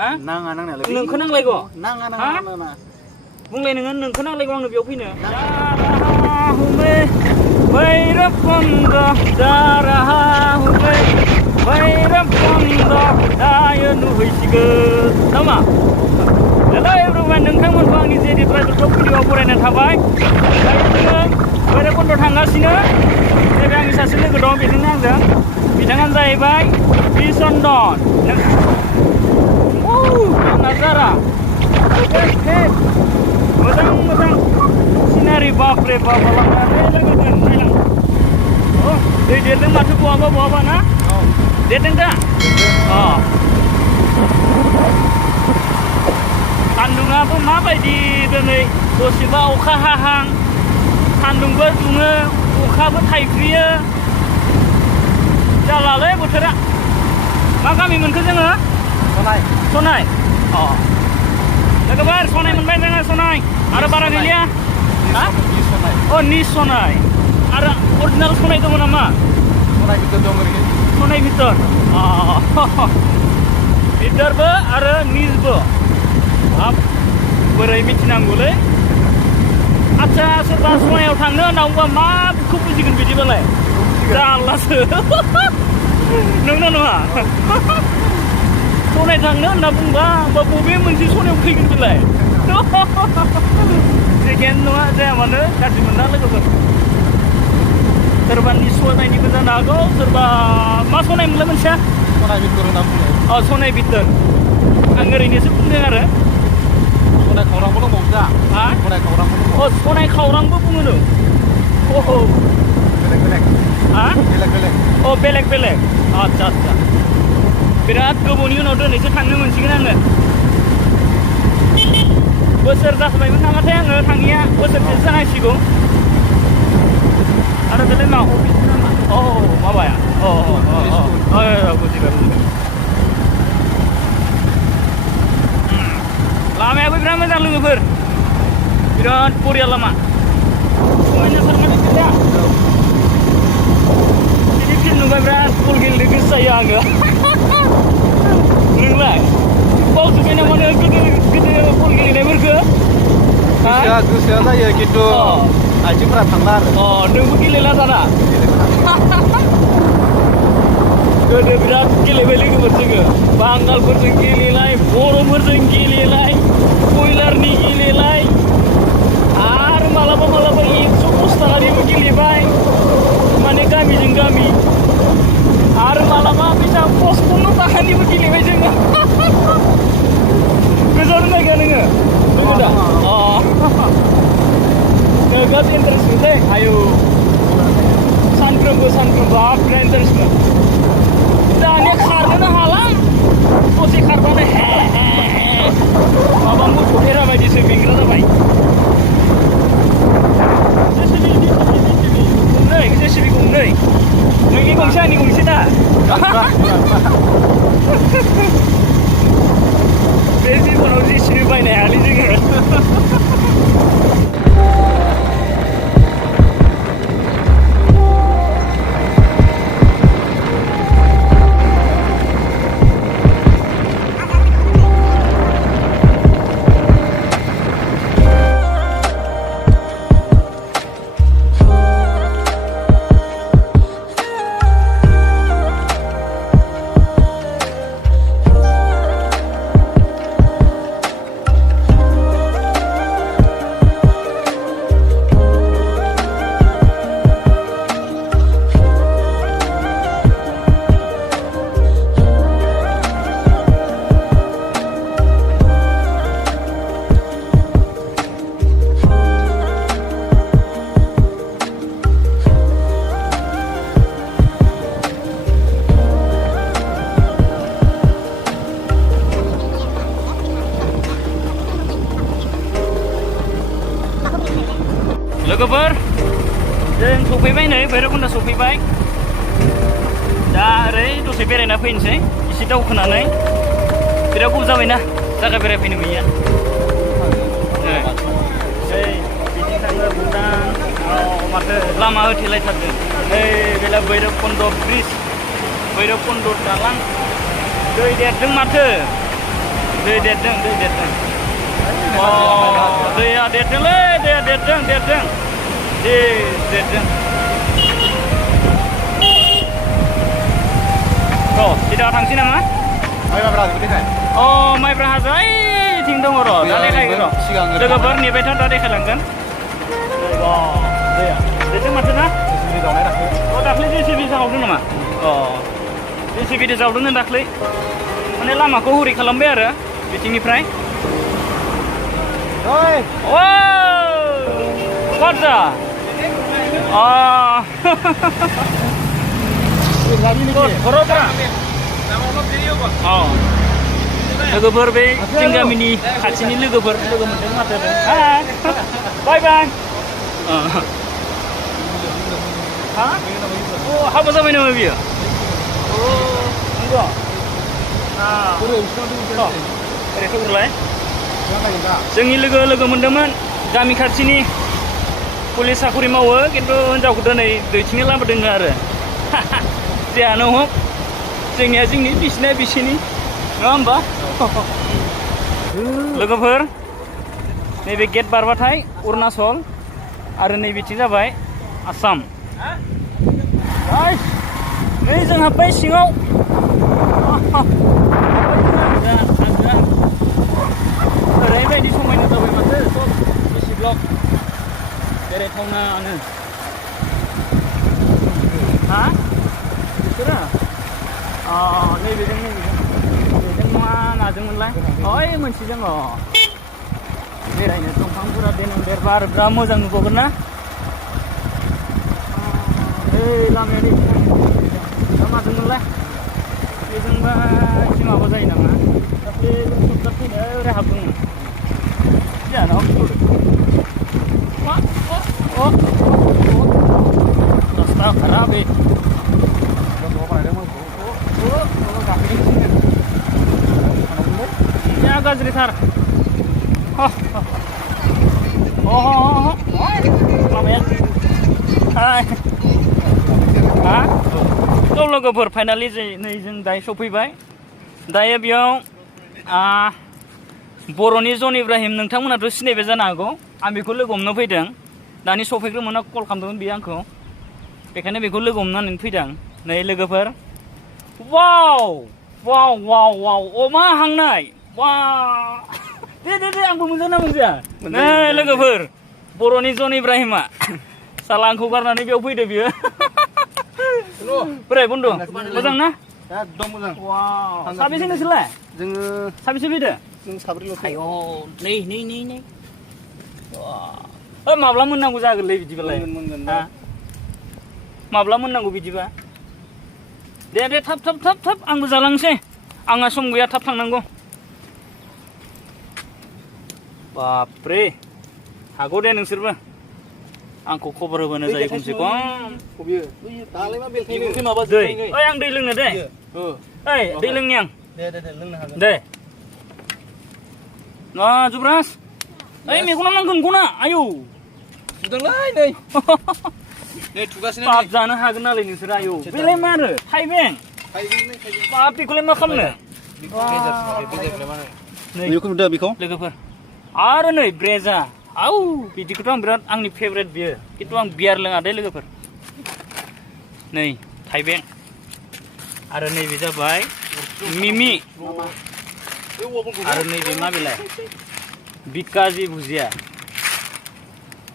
ha नाङा नांनायालाय नोंखौ नांलायगौ नाङा नाङा बुंलाय नोङो नोंखौ नांलायगौ आंनो बेयाव फैनो भैरब कुन्द दाराहा हुमे भैरब कुन्द दायो नुहैसिगोन नामा हेलो एभ्रिवान नोंथांमोनखौ आंनि जेडि प्राइभेट ब्लग भिडिअ'आव बरायना थाबाय दायो जोङो भैरब कुन्द थांगासिनो नैबे आंनि सासे लोगो दं बेजोंनो आंजों बिथाङानो जाहैबाय बिचन्दन नाजारा मोजां सिनारि बापरे बाप लांनानै लोगोजों नायलां दै देरदों माथो बहाबा ना देरदों दा सान्दुङाबो माबायदि दिनै दसेबा अखा हाहां सान्दुंबो दुङो अखाबो थाइफ्रियो जालालै बोथोरा मा गामि मोनखो जोङो सनाय लोगोफोर सनाय मोनबाय जोङो सनाय आरो बारा गैलिया निस सनाय आरो अरिजिनाल सनाय दङ नामा सनाय भितर भितरबो आरो निजबो हाब बोरै मिथिनांगौलै आच्छा सोरबा सनायाव थांनो होनना माखौ बुजिगोन बिदिबालाय जारलासो नंगौना नङा सनाय थांनो होनना बुंबा बबे मोनसे सनायाव फैगोन बेलाय जेखियानो नङा जाया मानो गाज्रि मोना लोगोफोर सोरबा निस सनायनिबो जानो हागौ सोरबा मा सनाय मोनलाय मोनसेया सनाय भितर होनना बुङो सनाय भितर आं ओरैनोसो बुंदों आरो सनाय खावरांबो दंबावो दा सनाय खावरांबो दङ सनाय खावरांबो बुङो बेलेग आच्छा बिराद गोबावनि उनाव दिनैसो थांनो मोनसिगोन आङो बोसोर जाखाबायमोन नामाथाय आङो थाङिया बोसोरसेसो जानांसिगौ आरो बेलाय मा माबाया बुजिबाय लामायाबो बिराद मोजां लोगोफोर बिराद बरिया लामा समायना सारमानि दा बिदि फिल्म नुबाय बिराद बल गेलेनो गोसो जायो आङो नोंलाय बावजोब्बाय नामा नों गोदो बल गेलेनायफोरखौ गोसोआ जायो खिन्थु आथिंफोरा थांला आरो नोंबो गेलेला दाना गोदो बिराद गेलेबाय लोगोफोर जोङो बांगालफोरजों गेलेलाय बर'फोरजों गेलेलाय कयलारनि गेलेलाय आरो मालाबा 110 थाखानिबो गेलेबाय माने गामिजों गामि आरो मालाबा फैसा 55 थाखानिबो गेलेबाय जोङो गोजान नायगा नोङो दा नोगोद इन्टारेस्ट मोनलै आयौ सानफ्रोमबो बिराद इन्टारेस्टमोन दानिया खारनोनो हाला ससे खारबानो माबा मोसौ फेरा बायदिसो बेंग्रा जाबाय जेसिबि गंनै नोंनि गंसे आंनि गंसे दा बे जिबनाव जेसिबि बायनो हायालै जोङो लोगोफोर जों सफैबाय नै भैरबकुन्द सफैबाय दा ओरै दसे बेरायना फैनोसै एसे दावखोनानै बिराद गोबाव जाबायना जायगा बेरायफैनो गैया बिथिं थाङो भुटान माथो लामा होथेलायथारदों बेला भैरबकुन्द ब्रिज भैरबकुन्द दालां दै देरदों माथो दै देरदों अ दैया देरदोंलै दैया देरदों देरदों थ' सिदा थांसै नामा माइब्रा जोबैखाय अ माइब्रा हाजो ओइथिं दङ र' दा देखायगोन र' लोगोफोर नेबाय था दा देखायलांगोन दैया देरदों माथो ना जावनाय दाख्लै दाख्लै JCB जावदों नामा JCB जावदोंनो दाख्लै माने लामाखौ हरै खालामबाय आरो बिथिंनिफ्राय What's लोगोफोर बे जों गामिनि खाथिनि लोगोफोर लोगो मोनदों माथो बाय बाय हाबा जाबाय नामा बियो नंगौ ओरैथ' गुरलाय जोंनि लोगो मोनदोंमोन गामि खाथिनि पुलिस साखरि मावो खिन्थु हिनजावखौ दिनै दैथिंनो लाबोदों आरो जेयानो हक जोंनिया जोंनि बिसिनिया बिसिनि नङा होमबा लोगोफोर नैबे गेट बारबाथाय अरुणाचल आरो नैबेथिं जाबाय आसाम नै जों हाबबाय सिङाव ओरैबायदि समायना जाबाय माथो सब एसि ब्लक बेरायथावनानो बिसोरो नैबेजों नङा माजोंमोनलाय ओइ मोनसेजों बेरायनो दंफांफोरा देनां देरबा आरो बिराद मोजां नुबावगोन ना लामाया माजोंमोनलाय बेजोंबा एसे माबा जायो नामा दाख्लै सप्ताह फैनाया ओरै हाबदोंमोन जानाव रास्ता खराब या गाज्रिथार लामाया लोगोफोर फाइनालि नै जों दायो सफैबाय दायो बेयाव बर'नि जन इब्राहिम नोंथांमोनाथ' सिनायबाय जानो हागौ आं बेखौ लोगो हमनो फैदों दानि सफैग्रोमोना कल खालामदोंमोन बियो आंखौ बेखायनो बेखौ लोगो हमनानै फैदों नै लोगोफोर वाव अमा हांनाय दे आंबो मोनजाना मोनजाया नै लोगोफोर बर'नि जन इब्राहिमा साला आंखौ गारनानै बेयाव फैदो बियो बोरै बन्धु मोजां ना एकदम मोजां साबेसे नोंसोरलाय जोङो साबेसे फैदो जों साब्रैल'सै नै माब्ला मोननांगौ जागोनलै बिदिबालाय माब्ला मोननांगौ बिदिबा दे थाब आंबो जालांसै आंहा सम गैया थाब थांनांगौ बापरे हागौ दे नोंसोरबो आंखौ खबर होबानो जायो खमसे खम दै आं दै लोंनो दे दै लोंनि आं दे जुब्रास मेगनाव नांगोन गना आयौ सुदोंलै नै बाप जानो हागोन नालाय नोंसोर आयौ बेलाय मा आरो थाइबें बाप बेखौलाय मा खालामनो बेखौ लोगोफोर आरो नै ब्रेजा बिदिखौथ' आं बिराद आंनि फेभरेट बियो खिन्थु आं बियार लोङा दे लोगोफोर नै थाइबें आरो नैबे जाबाय मिमि आरो नैबे मा बेलाय बिकाजि भुजिया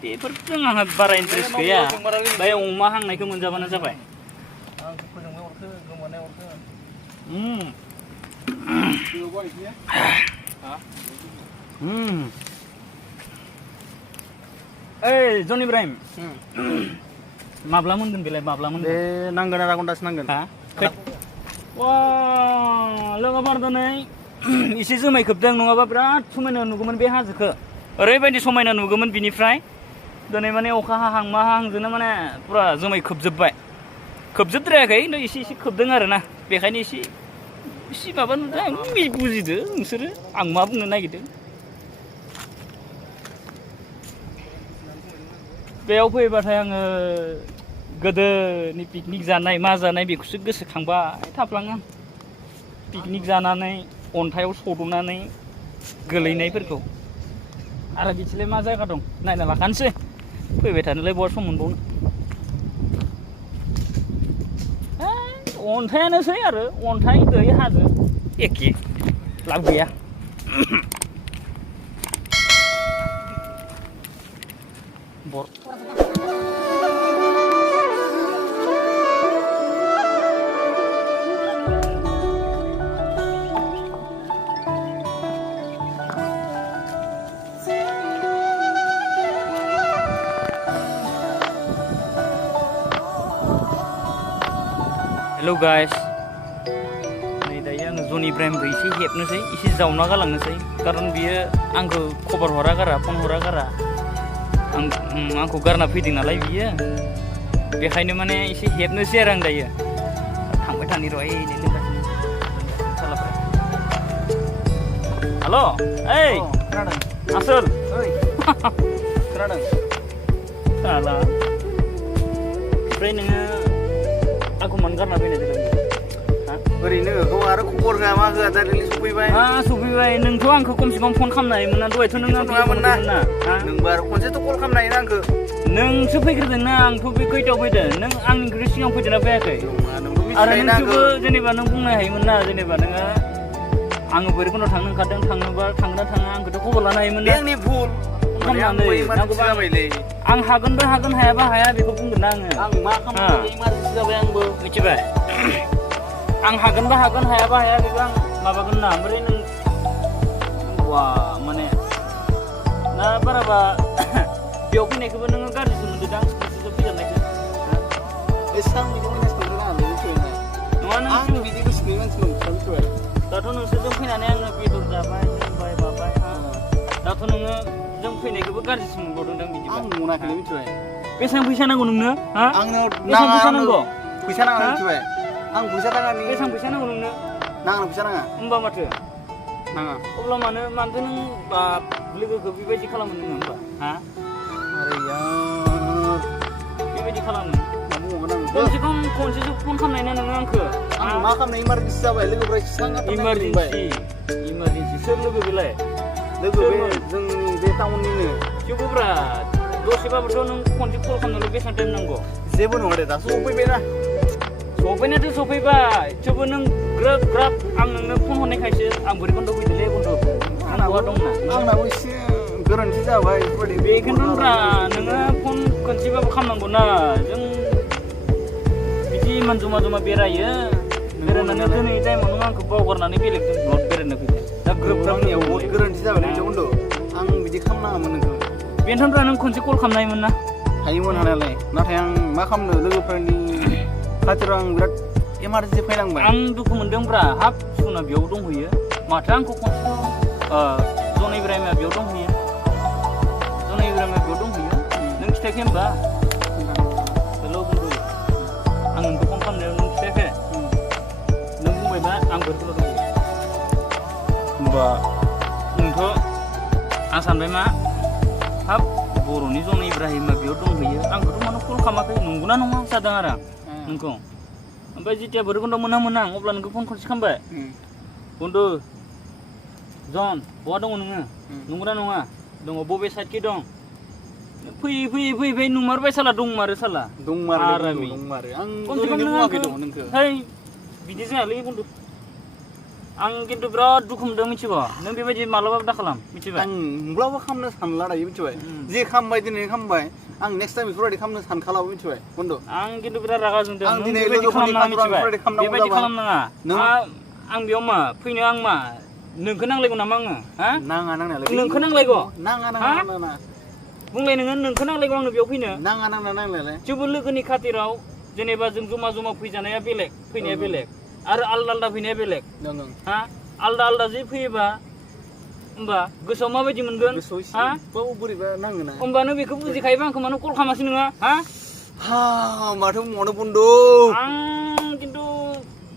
बेफोरजों आंहा बारा इन्टारेस्ट गैया ओमफ्राय अमा हांनायखौ मोनजाबानो जाबाय ओइ जन इब्राहिम माब्ला मोनगोन बेलाय माब्ला मोनगोन बे नांगोन आधा घन्टासो नांगोन लोगोफोर दिनै एसे जोमै खोबदों नङाबा बिराद समायना नुगौमोन बे हाजोखौ ओरैबायदि समायना नुगौमोन बिनिफ्राय दिनै माने अखा हाहां मा हाहांजोंनो माने पुरा जोमै खोबजोबद्रायाखै खिन्थु एसे खोबदों आरो ना बेखायनो एसे माबा नुदों आं बुजिदो नोंसोरो आं मा बुंनो नागिरदों बेयाव फैबाथाय आङो गोदोनि पिकनिक जानाय मा जानाय बेखौसो गोसोखांबाय थाफ्लाङो पिकनिक जानानै अन्थायाव सद'नानै गोलैनायफोरखौ आरो बिथिंलाय मा जायगा दं नायना लाखानोसै फैबाय थानोलाय बहा सम मोनबावनो अन्थायानोसै आरो अन्थाइ दै हाजो एखे लाब गैया हेलो गाइस नै दायो आङो जनि इब्राहिमखौ एसे हेबनोसै एसे जावना गालांनोसै कारन बियो आंखौ खबर हरा गारा फन हरा गारा आंखौ गारना फैदों नालाय बियो बेखायनो माने एसे हेबनोसै आरो आं दायो थांबाय थानि र' हेल' ओइ आसोल खोनादों साला ओमफ्राय नोङो आंखौ मानो गारना फैनाय जादों ओरैनो गाव आरो खबर होआ मा होआ दाइरेक्टलि सफैबाय सफैबाय नोंथ' आंखौ खमसे खम फन खालामनो हायोमोन ना दहायथ' नों आंखौ नङामोन ना नोंबो आरो खनसेथ' कल खालामनो हायोना आंखौ नोंसो फैग्रोदों ना आंथ' बे खैथायाव फैदों नों आंनिख्रुइ सिगां फैदोंना फैयाखै आरो नोंसोरबो जेनेबा नों बुंनो हायोमोन ना जेनेबा नोङो आङो भैरबकुन्दआव थांनो ओंखारदों थांनोबा थांना थाङा आंखौथ' खबर लानो हायोमोन ना आंनि भुल आं हागोनबो हागोन हायाबा हाया बेखौ बुंगोन ना आं मा खालामनो इमारजेन्सि जाबाय आंबो मिथिबाय आं हागोनबा हागोन हायाबा हाया बेखौ आं माबागोन ना ओमफ्राय नों वा माने ना बाराबा बेयाव फैनायखौबो नोङो गाज्रिसो मोनदों नोंसोरजों फैजानायखौ एसां बिदि मैनेज खालामनो नाङा मिथिबाय नङा नों आं बिदि गोसोनि मानसि मिथिबाय दाथ' नोंसोरजों फैनानै आङो बेदर जाबाय लोंबाय माबाय दाथ' नोङो जों फैनायखौबो गाज्रिसो मोनबावदों बिदि आं मोनाखै मिथिबाय बेसेबां फैसा नांगौ नोंनो आंनाव बेसेबां फैसा नांगौ फैसा नाङा मिथिबाय आं फैसा थाखानि बेसेबां फैसा नांगौ नोंनो नाङा फैसा नाङा होमबा माथो नाङा अब्ला मानोथो नों लोगोखौ बेबायदि खालामो नोङो होमबा आरे यार बेबायदि खालामो मा बुंगोन आं खमसे खम खनसेसो फन खालामनाय ना नोङो आंखौ आं मा खालामनो इमारजेन्सि जाबाय लोगोफ्रा सिगां इमारजेन्सि सोर लोगो बेलाय लोगो बे जोंनि बे टाउननिनो थेवबोब्रा दसेबाबोथ' नों खनसे कल खालामनायाव बेसेबां टाइम नांगौ जेबो नङा दे दासो सफैबायना सफैनायाथ' सफैबाय थेवबो नों ग्राब ग्राब आं नोंनो फन हरनायखायसो आं बोरैखौन्थ' फैदोंलै बन्धु आंनावहा दंना आंनाबो एसे गोरोन्थि जाबाय बेफोरबायदि बेखौनोब्रा नोङो फन खनसेबाबो खालामनांगौ ना जों बिदि इमान जमा जमा बेरायो बेरायनानै दिनै टाइमाव नों आंखौ बावगारनानै बेलेगजों ब्लड बेरायनो फैदों दा ग्रोब ग्राबनियाव बहुद गोरोन्थि जाबाय नोंजों बन्धु आं बिदि खालामनाङामोन नोंखौ बेनोथ'ब्रा नों खनसे कल खालामनो हायोमोन ना हायोमोन हानायालाय नाथाय आं मा खालामनो लोगोफोरनि खाथिराव आं बिराद इमारजेन्सि फैनांबाय आं दुखु मोनदोंब्रा हाब सुना बेयाव दंहैयो माथो आंखौ खनसे जन इब्राहिमा बेयाव दंहैयो जन इब्राहिमा बेयाव दंहैयो नों खिथायाखै होमबा हेल' बन्धु आं नोंखौ फन खालामनायाव नों खिथायाखै नों बुंबायबा आं बोरैखौल' दंहैयो होमबा नोंथ' आं सानबाय मा हाब बर'नि जन इब्राहिमा बेयाव दंहैयो आंखौथ' मानो कल खालामाखै नंगौना नङा जादों आरो नोंखौ ओमफ्राय जेथिया भैरबकुन्दआव मोना अब्ला नोंखौ फन खनसे खालामबाय बन्धु जन बहा दङ नोङो नंगौना नङा दङ बबे साइडखै दं फैयै नुमारबाय साला दंमारो साला दंमारो आं ओरैनो बुङाखै दं नोंखौ है बिदि जायालै बन्धु आं खिन्थु बिराद दुखु मोनदों मिथिबा नों बेबायदि मालाबाबो दा खालाम मिथिबाय आं माब्लाबा खालामनो सानला दायो मिथिबाय जे खालामबाय दिनै खालामबाय आं नेक्स्ट टाइम बेफोरबायदि खालामनो सानखालाबो मिथिबाय बन्धु आं खिन्थु बिराद रागा जोंदों आं दिनै लोगोफोरनि खाथिराव बेबायदि खालामनाङा आं बेयाव मा फैनो आं मा नोंखौ नांलायगौ नामा आङो नाङा नांनायालाय नोंखौ नांलायगौ नाङा बुंलाय नोङो नोंखौ नांलायगौ आंनो बेयाव फैनो नाङा नांलायालाय थेवबो लोगोनि खाथिराव जेनेबा जों जमा फैजानाया बेलेग फैनाया बेलेग आरो आलदा फैनाया बेलेग आलदा जि फैयोबा होमबा गोसोआव माबायदि मोनगोन बोरैबा नाङोना होमबानो बेखौ बुजिखायोबा आंखौ मानो कल खालामासै नोङो माथो बुंबावनो बन्धु आं खिन्थु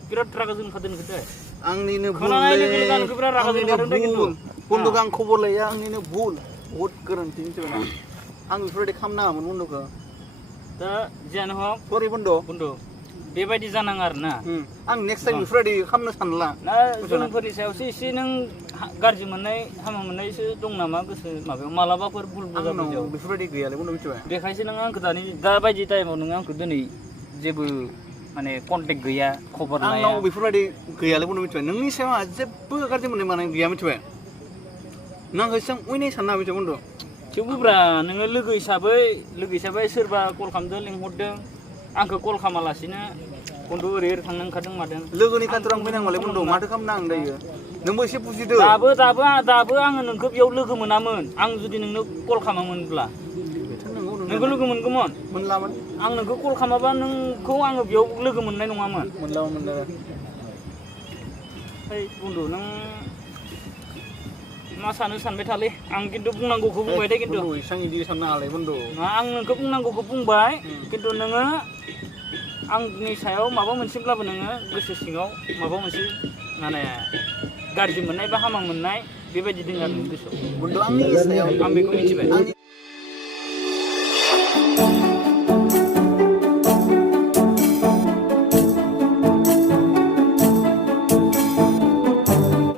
बिराद रागा जोंखादों नोंखौथाय आंनिनो भुल बन्दुखौ आं खबर लाया आंनिनो भुल बहुद गोरोन्थि मिथिबाय आं बेफोरबायदि खालामनाङामोन बन्दुखौ दा जियानो हक सरि बन्धु बेबायदि जानाङा आरो ना आं नेक्स्ट टाइम बेफोरबायदि खालामनो सानला ना जोंफोरनि सायावसो एसे नों गाज्रि मोननाय हामा मोननायसो दं नामा गोसो माबायाव मालाबाफोर भुलबो जाबाय आंनाव बेफोरबायदि गैयालै बन्धु मिथिबाय बेखायसो नों आंखौ दा बायदि टाइमाव नों आंखौ दिनै जेबो माने कन्टेक्ट गैया खबर लाया आंनाव बेफोरबायदि गैयालै बन्धु मिथिबाय नोंनि सायाव आंहा जेबो गाज्रि मोननाय मानाय गैया मिथिबाय नों आंखौ एसेबां उइनाय सानना मिथिबाय बन्धु थेवबोब्रा नोङो लोगो हिसाबै सोरबा कल खालामदों लिंहरदों आंखौ कल खालामालासिनो बन्धु ओरै थांनो ओंखारदों मादों लोगोनि खाथियाव आं फैनांगौलै बन्धु माथो खालामनो आं दायो नोंबो एसे बुजिदो दाबो आङो नोंखौ बेयाव लोगो मोनामोन आं जुदि नोंनो कल खालामामोनब्ला नोंखौ लोगो मोनगौमोन मोनलामोन आं नोंखौ कल खालामाबा नोंखौ आङो बेयाव लोगो मोननाय नङामोन मोनलामोन बन्धु नों मा सानबाय थालै आं खिन्थु बुंनांगौखौ बुंबाय दे खिन्थु इसां इदि साननो हालाय बन्धु आं नोंखौ बुंनांगौखौ बुंबाय खिन्थु नोङो आंनि सायाव माबा मोनसेब्लाबो नोङो गोसो सिङाव माबा मोनसे माने गाज्रि मोननाय बा हामा मोननाय बेबायदि दङ आरो गोसोआव बन्धु आंनि सायाव आं बेखौ मिथिबाय